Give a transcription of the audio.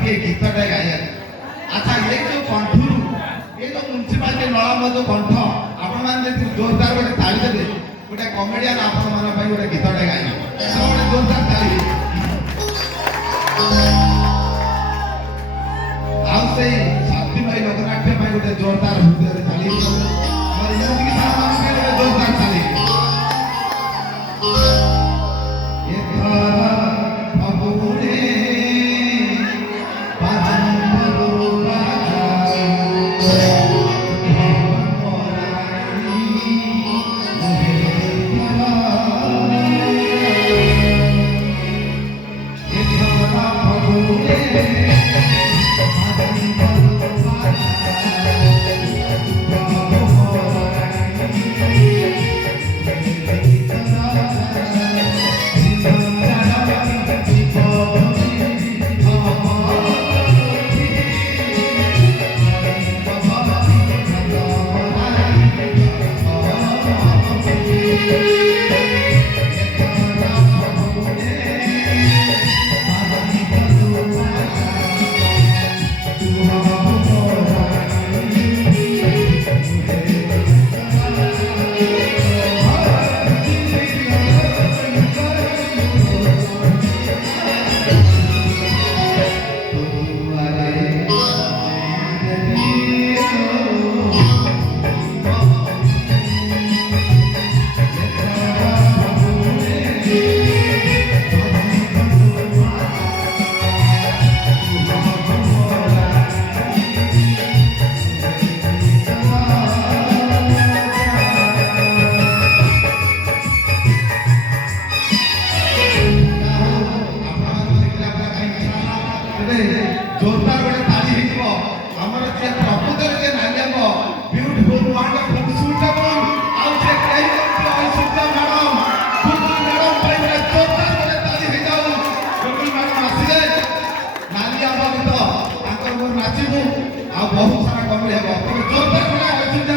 ଟିକେ ଗୀତଟା ଗାଇବା। ଆଚ୍ଛା ଏ ଯୋଉ କଣ୍ଠରୁ ଏ ଯୋଉ ମ୍ୟୁନିସିପାଲିଟି ନଳମ ଯୋଉ କଣ୍ଠ ଆପଣମାନେ ଯଦି ଜୋରଦାର ଗୋଟେ ତାଳି ଦେବେ ଗୋଟେ କମେଡିଆନ ଆପଣମାନଙ୍କ ପାଇଁ ଗୋଟେ ଗୀତଟା ଗାଇବେ। ଗୋଟେ ଜୋରଦାର ତାଳି। ଆଉ ସେଇ ଶାନ୍ତିମୟୀ ଲୋକନାଟ୍ୟ ପାଇଁ ଗୋଟେ ଜୋରଦାର ହୃଦୟରେ ତାଳି। ଆମର ମ୍ୟୁଜିକ୍ ସାରମାନଙ୍କ ପାଇଁ ଗୋଟେ ଜୋରଦାର ତାଳି। जोरदार गोटे ताली ହେଇଯିବ ଆମର ଯେ ପ୍ରକୃତରେ ଯେ ନାଇବ ବ୍ୟୁଟିଫୁଲ ୱାଣ୍ଡରଫୁଲ ସୁଇଟେବଲ ଆଉ ଯେ କେହି ନଥିବ ଐଶ୍ୱର୍ଯ୍ୟା ମ୍ୟାଡମ ବୁଲବୁଲ ମ୍ୟାଡମ ପାଇଁ ଗୋଟେ ଯୋରଦାର ଗୋଟେ ତାଳି ହେଇଯାଉ। ବୁଲବୁଲ ମ୍ୟାଡମ ଆସିଲେ ନାଲି ଆମ୍ବ ଗୀତ ତାଙ୍କର ମୁଁ ନାଚିବୁ ଆଉ ବହୁତ ସାରା କମେଡି ହେବ। ତମେ ଯୋରଦାର ଗୋଟେ